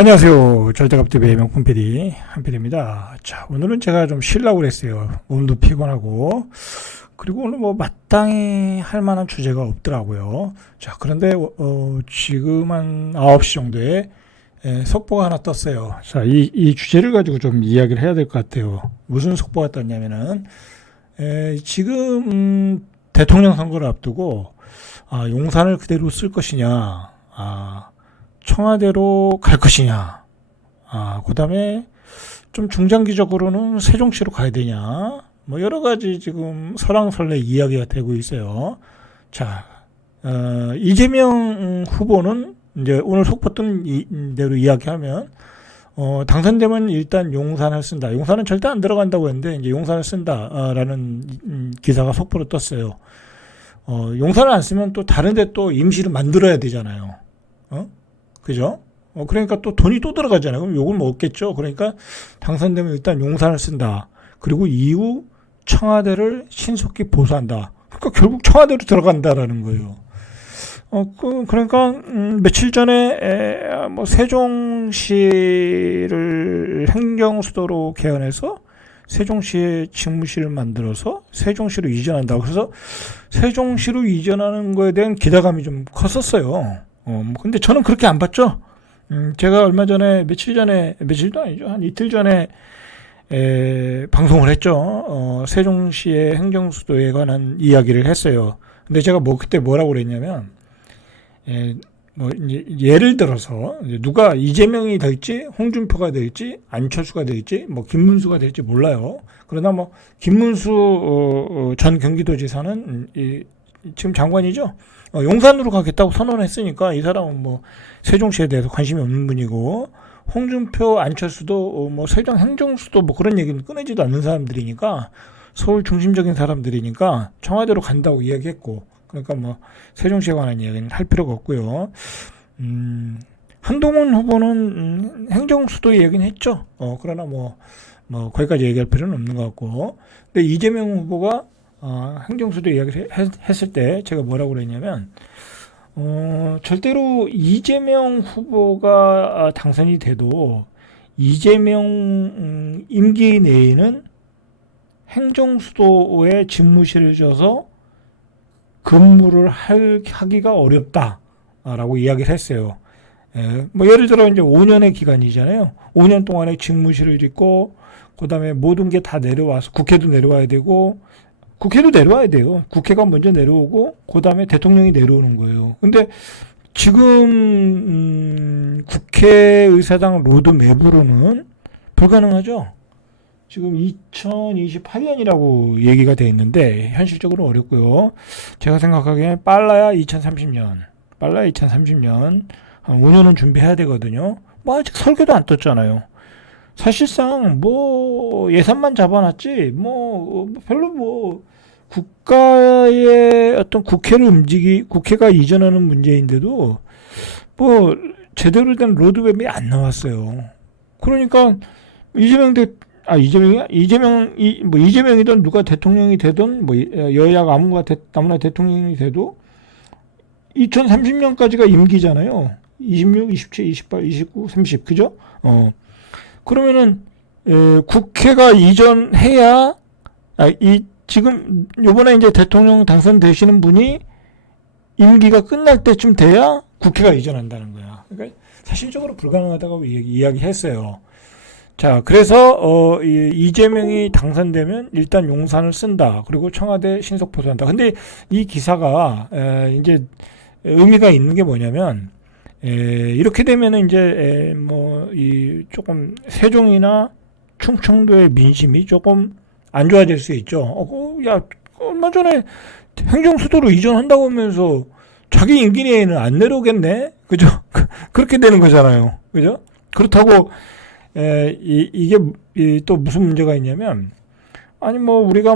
안녕하세요. 절대갑TV의 명품 PD 한PD입니다. 자, 오늘은 제가 좀 쉬려고 그랬어요. 몸도 피곤하고. 그리고 오늘 뭐 마땅히 할 만한 주제가 없더라고요. 자, 그런데 지금 한 9시 정도에 속보가 하나 떴어요. 자, 이 주제를 가지고 좀 이야기를 해야 될 것 같아요. 무슨 속보가 떴냐면은 지금 대통령 선거를 앞두고 용산을 그대로 쓸 것이냐, 청와대로 갈 것이냐, 그 다음에 좀 중장기적으로는 세종시로 가야 되냐, 뭐 여러 가지 지금 설왕설래 이야기가 되고 있어요. 자, 이재명 후보는 이제 오늘 속보 뜬 대로 이야기하면, 당선되면 일단 용산을 쓴다. 용산은 절대 안 들어간다고 했는데, 이제 용산을 쓴다라는 기사가 속보로 떴어요. 용산을 안 쓰면 또 다른 데 또 임시를 만들어야 되잖아요. 그죠? 그러니까 또 돈이 또 들어가잖아요. 그럼 요걸 뭐 없겠죠. 그러니까 당선되면 일단 용산을 쓴다. 그리고 이후 청와대를 신속히 보수한다. 그러니까 결국 청와대로 들어간다라는 거예요. 그러니까 며칠 전에 뭐 세종시를 행정수도로 개헌해서 세종시에 집무실을 만들어서 세종시로 이전한다. 그래서 세종시로 이전하는 거에 대한 기대감이 좀 컸었어요. 근데 저는 그렇게 안 봤죠. 제가 얼마 전에, 며칠도 아니죠. 한 이틀 전에, 방송을 했죠. 세종시의 행정수도에 관한 이야기를 했어요. 근데 제가 그때 뭐라고 그랬냐면, 이제 예를 들어서, 누가 이재명이 될지, 홍준표가 될지, 안철수가 될지, 김문수가 될지 몰라요. 그러나 김문수, 전 경기도지사는, 지금 장관이죠. 용산으로 가겠다고 선언했으니까 이 사람은 세종시에 대해서 관심이 없는 분이고, 홍준표, 안철수도 세종 행정수도 그런 얘기는 꺼내지도 않는 사람들이니까, 서울 중심적인 사람들이니까 청와대로 간다고 이야기했고, 그러니까 세종시에 관한 이야기는 할 필요가 없고요. 한동훈 후보는 행정수도 얘기는 했죠. 그러나 거기까지 얘기할 필요는 없는 것 같고, 근데 이재명 후보가 행정수도 이야기를 했을 때 제가 뭐라고 그랬냐면, 절대로 이재명 후보가 당선이 돼도 이재명 임기 내에는 행정수도에 집무실을 줘서 근무를 하기가 어렵다라고 이야기를 했어요. 예를 들어 이제 5년의 기간이잖아요. 5년 동안에 집무실을 짓고, 그 다음에 모든 게 다 내려와서 국회도 내려와야 되고, 국회도 내려와야 돼요. 국회가 먼저 내려오고 그 다음에 대통령이 내려오는 거예요. 근데 지금 국회의사당 로드맵으로는 불가능하죠. 지금 2028년이라고 얘기가 돼 있는데 현실적으로 어렵고요. 제가 생각하기엔 빨라야 2030년 한 5년은 준비해야 되거든요. 아직 설계도 안 떴잖아요. 사실상 예산만 잡아놨지 별로 국가의 어떤 국회가 이전하는 문제인데도 제대로 된 로드맵이 안 나왔어요. 그러니까 이재명이든 누가 대통령이 되든 여야가 아무나 대통령이 돼도 2030년까지가 임기잖아요. 26, 27, 28, 29, 30 그죠? 그러면은 국회가 이전해야 지금 요번에 이제 대통령 당선되시는 분이 임기가 끝날 때쯤 돼야 국회가 이전한다는 거야. 그러니까 사실적으로 불가능하다고 이야기했어요. 자, 그래서 이재명이 당선되면 일단 용산을 쓴다. 그리고 청와대 신속 보수한다. 근데 이 기사가 이제 의미가 있는 게 뭐냐면, 이렇게 되면은 이제 조금 세종이나 충청도의 민심이 조금 안 좋아질 수 있죠. 얼마 전에 행정수도로 이전한다고 하면서 자기 임기 내에는 안 내려오겠네? 그죠? 그렇게 되는 거잖아요. 그죠? 그렇다고, 이게 또 무슨 문제가 있냐면, 우리가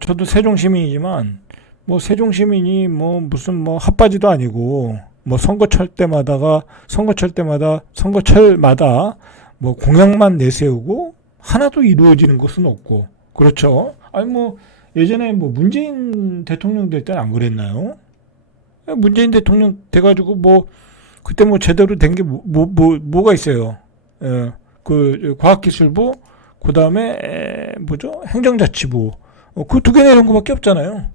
저도 세종시민이지만, 세종시민이 무슨 핫바지도 아니고, 선거철마다 공약만 내세우고, 하나도 이루어지는 것은 없고, 그렇죠. 예전에 문재인 대통령 될 때는 안 그랬나요? 문재인 대통령 돼가지고 그때 뭐 제대로 된 게 뭐가 있어요? 그 과학기술부, 그 다음에 뭐죠? 행정자치부, 그 두 개 내놓은 것밖에 없잖아요.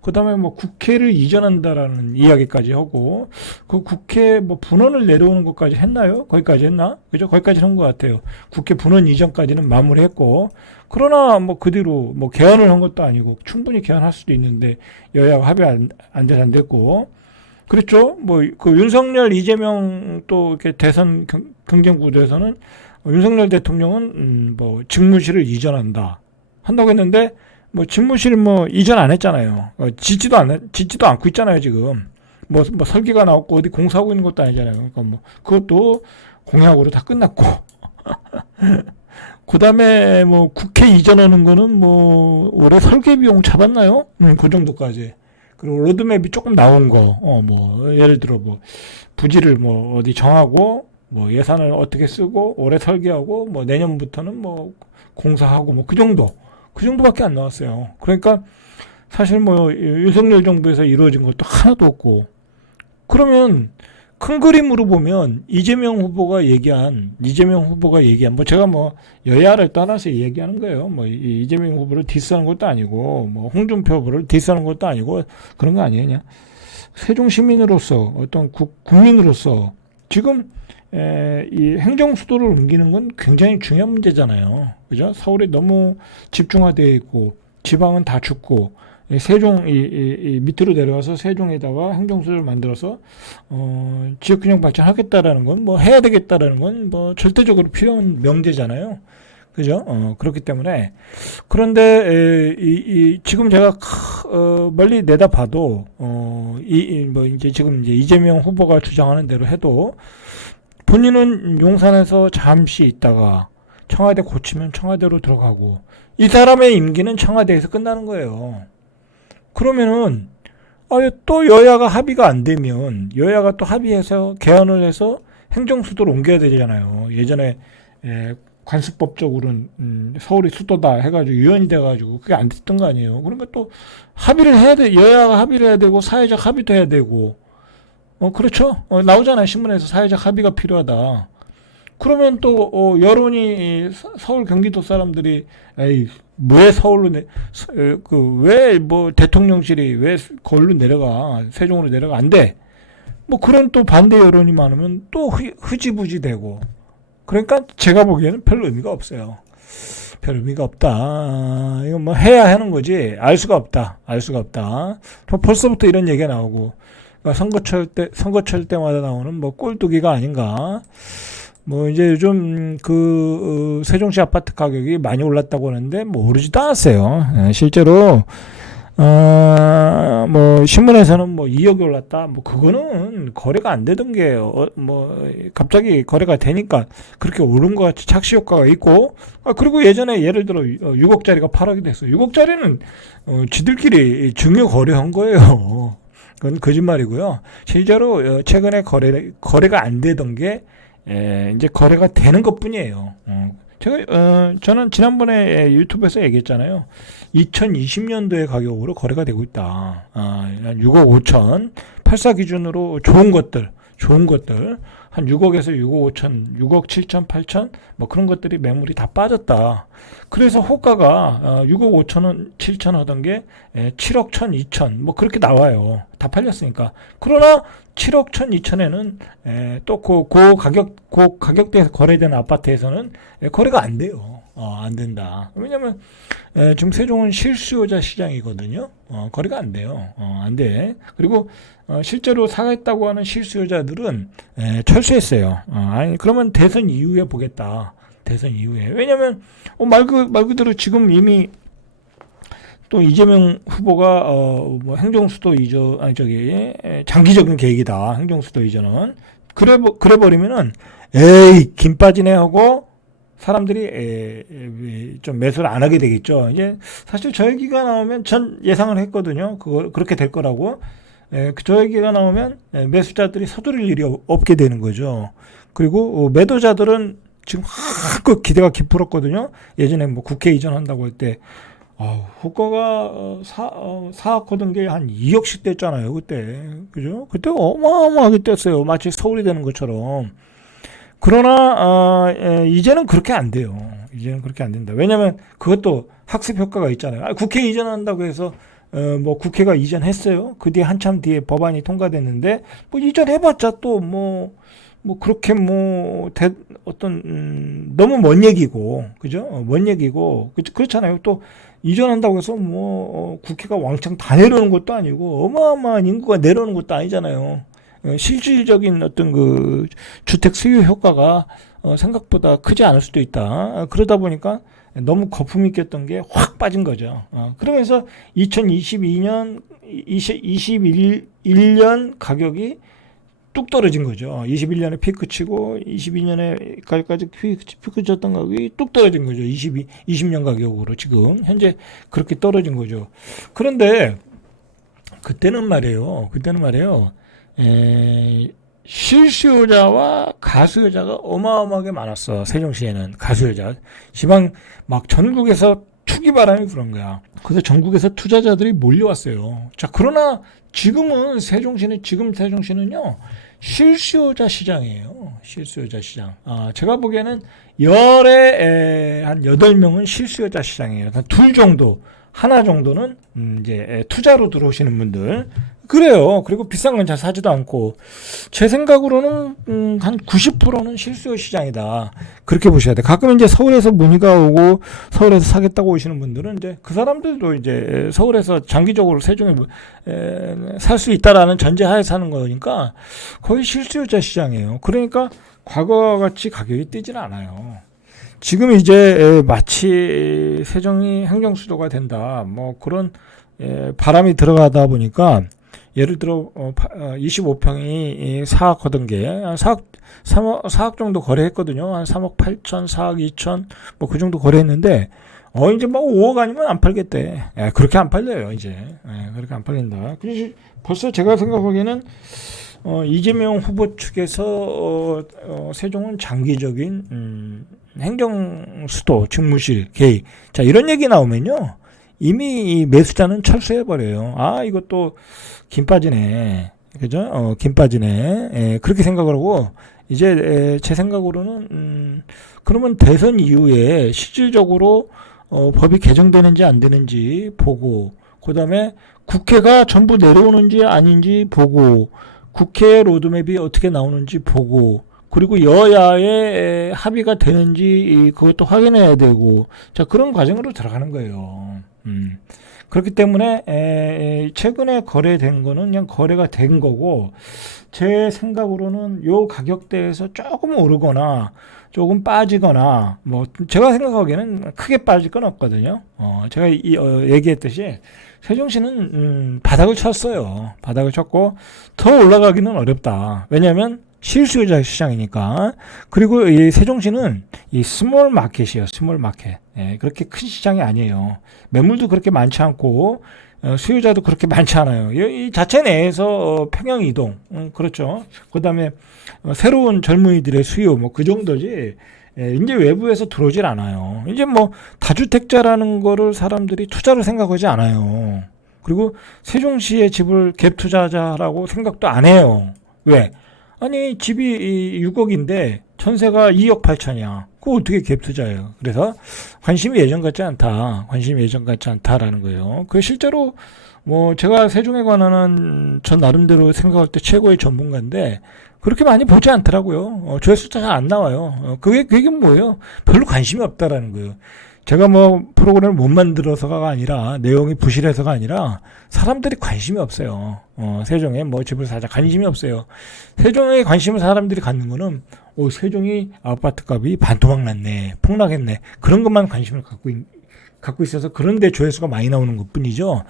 그 다음에 뭐 국회를 이전한다라는 이야기까지 하고, 그 국회 뭐 분원을 내려오는 것까지 했나요? 거기까지 했나? 그죠? 거기까지 한 것 같아요. 국회 분원 이전까지는 마무리했고, 그러나 뭐 그 뒤로 뭐 개헌을 한 것도 아니고, 충분히 개헌할 수도 있는데, 여야가 합의 안 돼서 안 됐고, 그렇죠? 뭐 그 윤석열, 이재명 또 이렇게 대선 경쟁 구도에서는 윤석열 대통령은 뭐 직무실을 이전한다 한다고 했는데 뭐 집무실 뭐 이전 안 했잖아요. 짓지도 않고 있잖아요 지금. 뭐 설계가 나왔고 어디 공사하고 있는 것도 아니잖아요. 그러니까 뭐 그것도 공약으로 다 끝났고. 그다음에 뭐 국회 이전하는 거는 뭐 올해 설계 비용 잡았나요? 그 정도까지. 그리고 로드맵이 조금 나온 거, 뭐 예를 들어 뭐 부지를 뭐 어디 정하고 뭐 예산을 어떻게 쓰고 올해 설계하고 뭐 내년부터는 뭐 공사하고 뭐 그 정도밖에 안 나왔어요. 그러니까 사실 뭐 윤석열 정부에서 이루어진 것도 하나도 없고, 그러면 큰 그림으로 보면 이재명 후보가 얘기한 뭐 제가 뭐 여야를 떠나서 얘기하는 거예요. 뭐 이재명 후보를 디스하는 것도 아니고 뭐 홍준표 후보를 디스하는 것도 아니고 그런 거 아니에요. 그냥 세종 시민으로서 어떤 국민으로서 지금 이 행정 수도를 옮기는 건 굉장히 중요한 문제잖아요. 그죠? 서울이 너무 집중화되어 있고 지방은 다 죽고 세종 이 밑으로 내려와서 세종에다가 행정수도를 만들어서 지역균형 발전하겠다라는 건 뭐 해야 되겠다라는 건 뭐 절대적으로 필요한 명제잖아요. 그죠? 그렇기 때문에 그런데 지금 제가 멀리 내다봐도 뭐 이제 지금 이제 이재명 후보가 주장하는 대로 해도 본인은 용산에서 잠시 있다가 청와대 고치면 청와대로 들어가고 이 사람의 임기는 청와대에서 끝나는 거예요. 그러면은 또 여야가 합의가 안 되면 여야가 또 합의해서 개헌을 해서 행정수도를 옮겨야 되잖아요. 예전에 관습법적으로는 서울이 수도다 해가지고 유연이 돼가지고 그게 안 됐던 거 아니에요. 그러니까 또 합의를 해야 돼. 여야가 합의를 해야 되고 사회적 합의도 해야 되고 그렇죠. 나오잖아요. 신문에서 사회적 합의가 필요하다. 그러면 또 여론이 서울 경기도 사람들이 에이 왜 서울로 왜 뭐 대통령실이 왜 거기로 내려가 세종으로 내려가 안 돼. 뭐 그런 또 반대 여론이 많으면 또 흐지부지 되고. 그러니까 제가 보기에는 별 의미가 없어요. 별 의미가 없다. 이건 뭐 해야 하는 거지. 알 수가 없다. 벌써부터 이런 얘기가 나오고. 그러니까 선거철 때마다 나오는 뭐 꼴뚜기가 아닌가. 뭐 이제 요즘 세종시 아파트 가격이 많이 올랐다고 하는데 뭐 오르지도 않았어요. 실제로 뭐 신문에서는 뭐 2억이 올랐다. 뭐 그거는 거래가 안 되던 게 뭐 갑자기 거래가 되니까 그렇게 오른 것 같이 착시 효과가 있고. 그리고 예전에 예를 들어 6억짜리가 8억이 됐어. 6억짜리는 지들끼리 증여 거래한 거예요. 그건 거짓말이고요. 실제로 최근에 거래가 안 되던 게 이제 거래가 되는 것뿐이에요. 저는 지난번에 유튜브에서 얘기했잖아요. 2020년도의 가격으로 거래가 되고 있다. 한 6억 5천, 84 기준으로 좋은 것들, 한 6억에서 6억 5천, 6억 7천, 8천, 뭐 그런 것들이 매물이 다 빠졌다. 그래서 호가가 6억 5천 원, 7천 하던 게 7억 1천, 2천, 뭐 그렇게 나와요. 다 팔렸으니까. 그러나 7억 1천, 2천에는 또 그 가격대에서 거래되는 아파트에서는 거래가 안 돼요. 안 된다. 왜냐면 지금 세종은 실수요자 시장이거든요. 거래가 안 돼요. 안 돼. 그리고 실제로 사겠다고 하는 실수요자들은 철수했어요. 아니 그러면 대선 이후에 보겠다. 대선 이후에. 왜냐면 말 그대로 지금 이미 또 이재명 후보가 뭐 행정수도 이전 장기적인 계획이다. 행정수도 이전은 그래 버리면은 에이 김 빠지네 하고 사람들이 좀 매수를 안 하게 되겠죠. 이제 사실 저 얘기가 나오면 전 예상을 했거든요. 그렇게 될 거라고. 저 얘기가 나오면 매수자들이 서두를 일이 없게 되는 거죠. 그리고 매도자들은 지금 한껏 기대가 깊었거든요. 예전에 뭐 국회 이전한다고 할 때 호가가 4억 하던 게 한 2억씩 됐잖아요, 그때. 그죠? 그때 어마어마하게 뗐어요. 마치 서울이 되는 것처럼. 그러나 이제는 그렇게 안 돼요. 이제는 그렇게 안 된다. 왜냐하면 그것도 학습 효과가 있잖아요. 국회 이전한다고 해서 뭐 국회가 이전했어요. 그 뒤에 한참 뒤에 법안이 통과됐는데 뭐 이전해봤자 또 뭐 그렇게 어떤 너무 먼 얘기고 그죠? 먼 얘기고 그렇잖아요. 또 이전한다고 해서 국회가 왕창 다 내려오는 것도 아니고 어마어마한 인구가 내려오는 것도 아니잖아요. 실질적인 어떤 그 주택 수요 효과가 생각보다 크지 않을 수도 있다. 그러다 보니까 너무 거품이 꼈던 게 확 빠진 거죠. 그러면서 2022년, 21년 가격이 뚝 떨어진 거죠. 21년에 피크 치고 22년에까지 피크 쳤던 가격이 뚝 떨어진 거죠. 20년 가격으로 지금 현재 그렇게 떨어진 거죠. 그런데 그때는 말이에요. 실수요자와 가수요자가 어마어마하게 많았어. 세종시에는 가수요자. 지방 막 전국에서 투기바람이 불은 거야. 그래서 전국에서 투자자들이 몰려왔어요. 자, 그러나 지금 세종시는요, 실수요자 시장이에요. 실수요자 시장. 제가 보기에는 열에 한 8명은 실수요자 시장이에요. 한 둘 정도, 하나 정도는 이제 투자로 들어오시는 분들. 그래요. 그리고 비싼 건 잘 사지도 않고 제 생각으로는 한 90%는 실수요 시장이다. 그렇게 보셔야 돼. 가끔 이제 서울에서 문의가 오고 서울에서 사겠다고 오시는 분들은 이제 그 사람들도 이제 서울에서 장기적으로 세종에 살 수 있다라는 전제하에 사는 거니까 거의 실수요자 시장이에요. 그러니까 과거와 같이 가격이 뛰지는 않아요. 지금 이제 마치 세종이 행정수도가 된다. 뭐 그런 바람이 들어가다 보니까 예를 들어 25평이 4억 하던 게 한 4억 정도 거래했거든요. 한 3억 8천, 4억 2천 뭐 그 정도 거래했는데 이제 뭐 5억 아니면 안 팔겠대. 그렇게 안 팔려요, 이제. 그렇게 안 팔린다. 그래서 벌써 제가 생각하기에는 이재명 후보 측에서 세종은 장기적인 행정수도, 직무실 개입. 자, 이런 얘기 나오면요. 이미 이 매수자는 철수해버려요. 이것도 김 빠지네. 그죠? 김 빠지네. 그렇게 생각을 하고, 이제, 제 생각으로는, 그러면 대선 이후에 실질적으로, 법이 개정되는지 안 되는지 보고, 그 다음에 국회가 전부 내려오는지 아닌지 보고, 국회 로드맵이 어떻게 나오는지 보고, 그리고 여야의 합의가 되는지 그것도 확인해야 되고, 자, 그런 과정으로 들어가는 거예요. 그렇기 때문에 최근에 거래된 거는 그냥 거래가 된 거고, 제 생각으로는 요 가격대에서 조금 오르거나 조금 빠지거나 뭐 제가 생각하기에는 크게 빠질 건 없거든요. 제가 얘기했듯이 세종시는 바닥을 쳤어요. 바닥을 쳤고 더 올라가기는 어렵다. 왜냐하면 실수요자 시장이니까. 그리고 이 세종시는 이 스몰 마켓이에요. 스몰 마켓. 그렇게 큰 시장이 아니에요. 매물도 그렇게 많지 않고 수요자도 그렇게 많지 않아요. 이 자체 내에서 평형 이동, 그렇죠. 그다음에 새로운 젊은이들의 수요, 뭐 그 정도지. 이제 외부에서 들어오질 않아요. 이제 뭐 다주택자라는 거를 사람들이 투자로 생각하지 않아요. 그리고 세종시의 집을 갭 투자자라고 생각도 안 해요. 왜? 아니 집이 6억인데 전세가 2억 8천이야. 그거 어떻게 갭 투자예요? 그래서 관심이 예전 같지 않다라는 거예요. 그 실제로 뭐 제가 세종에 관한 전 나름대로 생각할 때 최고의 전문가인데 그렇게 많이 보지 않더라고요. 조회수도 잘 안 나와요. 그게 뭐예요? 별로 관심이 없다라는 거예요. 제가 뭐 프로그램을 못 만들어서가 아니라 내용이 부실해서가 아니라 사람들이 관심이 없어요. 세종에 뭐 집을 사자 관심이 없어요. 세종에 관심을 사람들이 갖는 거는 세종이 아파트 값이 반토막 났네, 폭락했네, 그런 것만 관심을 갖고 있어서 그런데 조회수가 많이 나오는 것 뿐이죠.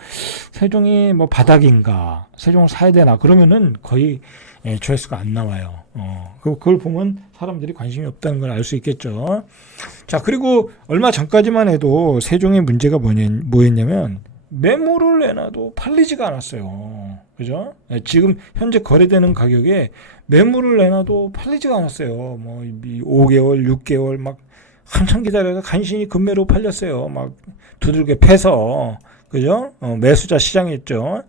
세종이 뭐 바닥인가, 세종을 사야 되나 그러면은 거의 조회수가 안 나와요. 그걸 보면 사람들이 관심이 없다는 걸 알 수 있겠죠. 자, 그리고 얼마 전까지만 해도 세종의 문제가 뭐였냐면 매물을 내놔도 팔리지가 않았어요. 그죠? 지금 현재 거래되는 가격에 매물을 내놔도 팔리지가 않았어요. 뭐 5개월, 6개월 막 한참 기다려서 간신히 급매로 팔렸어요. 막 두들겨 패서. 그죠? 매수자 시장이었죠.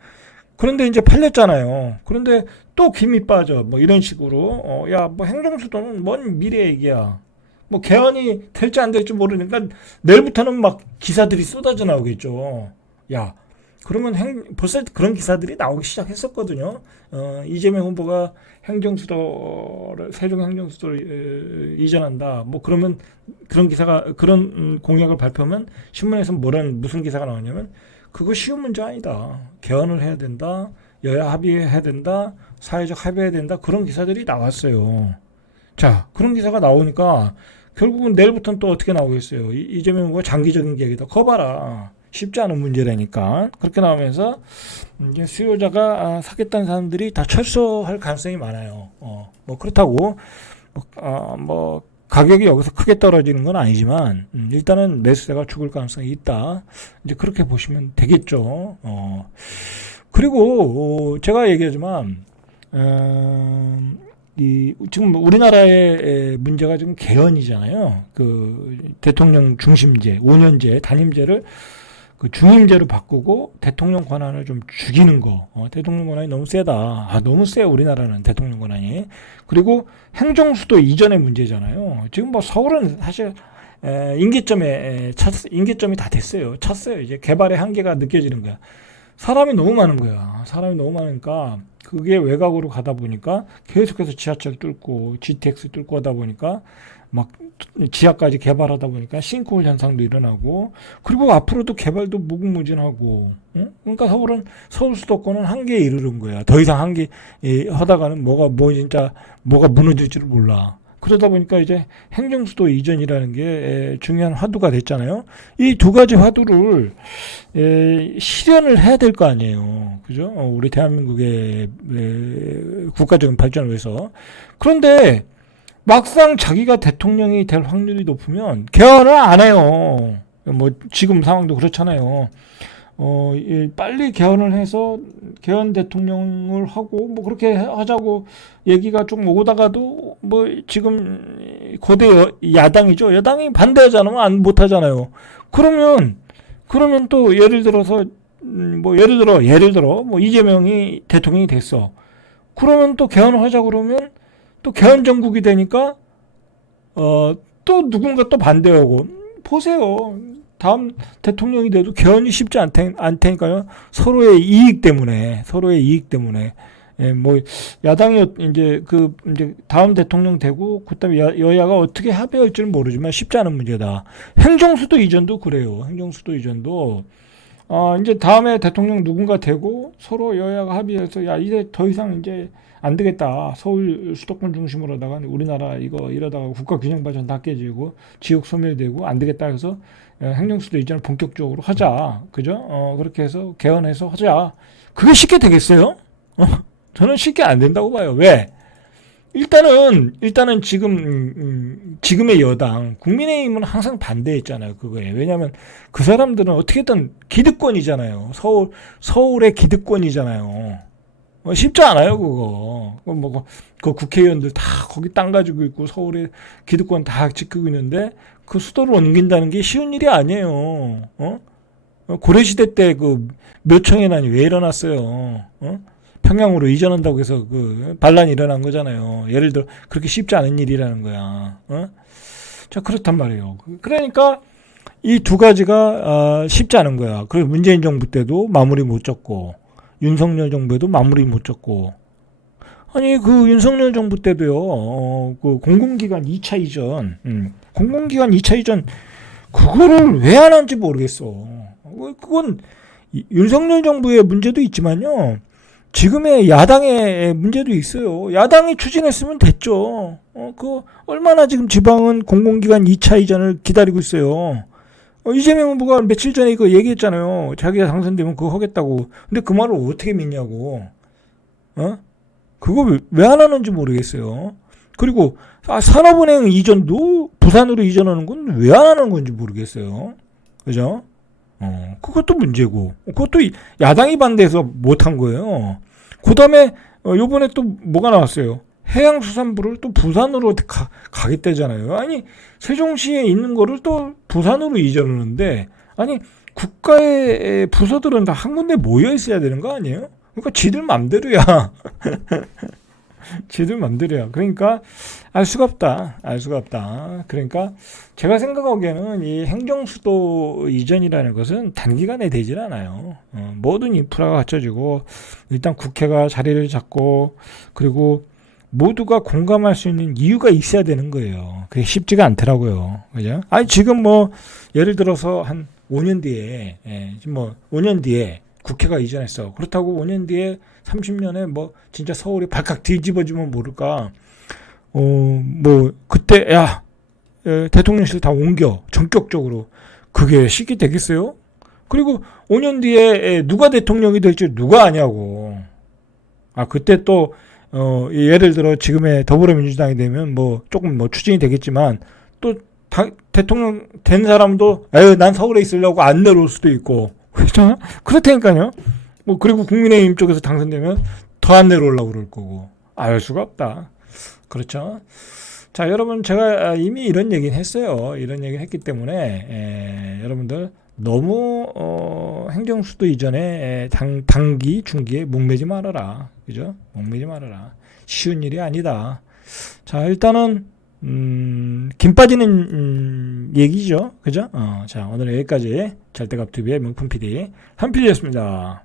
그런데 이제 팔렸잖아요. 그런데 또 김이 빠져. 뭐 이런 식으로. 야, 뭐 행정수도는 뭔 미래 얘기야. 뭐 개헌이 될지 안 될지 모르니까 내일부터는 막 기사들이 쏟아져 나오겠죠. 야, 그러면 벌써 그런 기사들이 나오기 시작했었거든요. 이재명 후보가 행정수도를 세종 행정수도를 이전한다. 뭐 그러면 그런 기사가 그런 공약을 발표하면 신문에서 무슨 기사가 나오냐면 그거 쉬운 문제 아니다. 개헌을 해야 된다. 여야 합의해야 된다. 사회적 합의해야 된다. 그런 기사들이 나왔어요. 자, 그런 기사가 나오니까 결국은 내일부터는 또 어떻게 나오겠어요. 이재명 후보가 장기적인 계획이다. 거 봐라. 쉽지 않은 문제라니까. 그렇게 나오면서 이제 수요자가 사겠다는 사람들이 다 철수할 가능성이 많아요. 뭐 그렇다고 뭐 가격이 여기서 크게 떨어지는 건 아니지만 일단은 매수세가 죽을 가능성이 있다. 이제 그렇게 보시면 되겠죠. 그리고 제가 얘기하지만 지금 우리나라의 문제가 지금 개헌이잖아요. 그 대통령 중심제, 5년제, 단임제를 그 중임제로 바꾸고 대통령 권한을 좀 죽이는 거. 대통령 권한이 너무 세다. 너무 세 우리나라는 대통령 권한이. 그리고 행정수도 이전의 문제잖아요. 지금 뭐 서울은 사실 임계점이 다 됐어요. 찼어요. 이제 개발의 한계가 느껴지는 거야. 사람이 너무 많은 거야. 사람이 너무 많으니까 그게 외곽으로 가다 보니까 계속해서 지하철 뚫고 GTX 뚫고 하다 보니까 막 지하까지 개발하다 보니까 싱크홀 현상도 일어나고 그리고 앞으로도 개발도 무궁무진하고 그러니까 서울 수도권은 한계에 이르는 거야. 더 이상 한계 하다가는 뭐가 무너질지를 몰라. 그러다 보니까 이제 행정수도 이전이라는 게 중요한 화두가 됐잖아요. 이 두 가지 화두를 실현을 해야 될 거 아니에요. 그죠? 우리 대한민국의 국가적인 발전을 위해서. 그런데 막상 자기가 대통령이 될 확률이 높으면 개헌을 안 해요. 뭐 지금 상황도 그렇잖아요. 빨리 개헌을 해서 개헌 대통령을 하고 뭐 그렇게 하자고 얘기가 좀 오다가도 뭐 지금 고대 야당이죠. 여당이 반대하잖아요. 안 못하잖아요. 그러면 또 예를 들어서 예를 들어 뭐 이재명이 대통령이 됐어. 그러면 또 개헌을 하자 그러면 또 개헌 정국이 되니까 또 누군가 또 반대하고 보세요. 다음 대통령이 돼도 개헌이 쉽지 않다니까요. 서로의 이익 때문에. 뭐 야당이 이제 다음 대통령 되고 그다음에 여야가 어떻게 합의할지는 모르지만 쉽지 않은 문제다. 행정수도 이전도 그래요. 행정수도 이전도 이제 다음에 대통령 누군가 되고 서로 여야가 합의해서 야 이제 더 이상 이제 안 되겠다. 서울 수도권 중심으로다가 우리나라 이거 이러다가 국가 균형 발전 다 깨지고 지역 소멸되고 안 되겠다 해서 행정수도 이전을 본격적으로 하자. 그죠? 그렇게 해서 개헌해서 하자. 그게 쉽게 되겠어요? 저는 쉽게 안 된다고 봐요. 왜? 일단은 지금의 여당, 국민의힘은 항상 반대했잖아요. 그거에. 왜냐하면 그 사람들은 어떻게든 기득권이잖아요. 서울의 기득권이잖아요. 쉽지 않아요, 그거. 그 국회의원들 다 거기 땅 가지고 있고 서울의 기득권 다 지키고 있는데 그 수도를 옮긴다는 게 쉬운 일이 아니에요. 고려시대 때 그 묘청해난이 왜 일어났어요? 평양으로 이전한다고 해서 그 반란이 일어난 거잖아요. 예를 들어 그렇게 쉽지 않은 일이라는 거야. 자, 그렇단 말이에요. 그러니까 이 두 가지가 쉽지 않은 거야. 그래서 문재인 정부 때도 마무리 못 졌고 윤석열 정부에도 마무리 못 졌고 아니 그 윤석열 정부 때도요. 그 공공기관 2차 이전 공공기관 2차 이전 그거를 왜 안 하는지 모르겠어. 그건 윤석열 정부의 문제도 있지만요. 지금의 야당의 문제도 있어요. 야당이 추진했으면 됐죠. 그 얼마나 지금 지방은 공공기관 2차 이전을 기다리고 있어요. 이재명 후보가 며칠 전에 이거 얘기했잖아요. 자기가 당선되면 그거 하겠다고. 근데 그 말을 어떻게 믿냐고. 그거 왜 안 하는지 모르겠어요. 그리고 산업은행 이전도 부산으로 이전하는 건 왜 안 하는 건지 모르겠어요. 그죠? 그것도 문제고. 그것도 야당이 반대해서 못한 거예요. 그 다음에 요번에 또 뭐가 나왔어요. 해양수산부를 또 부산으로 가겠다잖아요. 아니, 세종시에 있는 거를 또 부산으로 이전하는데, 아니, 국가의 부서들은 다 한 군데 모여 있어야 되는 거 아니에요? 그러니까 지들 맘대로야. 지들 맘대로야. 그러니까 알 수가 없다. 알 수가 없다. 그러니까 제가 생각하기에는 이 행정수도 이전이라는 것은 단기간에 되질 않아요. 모든 인프라가 갖춰지고 일단 국회가 자리를 잡고 그리고 모두가 공감할 수 있는 이유가 있어야 되는 거예요. 그게 쉽지가 않더라고요. 그죠? 아니 지금 뭐 예를 들어서 한 5년 뒤에 지금 뭐 5년 뒤에 국회가 이전했어. 그렇다고 5년 뒤에 30년에 뭐 진짜 서울이 발칵 뒤집어지면 모를까. 뭐 그때 야 대통령실 다 옮겨 전격적으로 그게 쉽게 되겠어요? 그리고 5년 뒤에 누가 대통령이 될지 누가 아냐고. 아 그때 또 예를 들어 지금의 더불어민주당이 되면 뭐 조금 뭐 추진이 되겠지만 또 대통령 된 사람도 에휴 난 서울에 있으려고 안 내려올 수도 있고 그렇잖아. 그렇다니까요. 뭐 그리고 국민의힘 쪽에서 당선되면 더 안 내려오려고 그럴 거고 알 수가 없다. 그렇죠. 자 여러분 제가 이미 이런 얘기는 했어요. 이런 얘기를 했기 때문에 여러분들 너무 행정수도 이전에 단기 중기에 목매지 말아라. 그죠? 목매지 말아라. 쉬운 일이 아니다. 자 일단은 김 빠지는 얘기죠. 그죠? 자 오늘 여기까지 잘때갑TV의 명품 PD 한PD였습니다.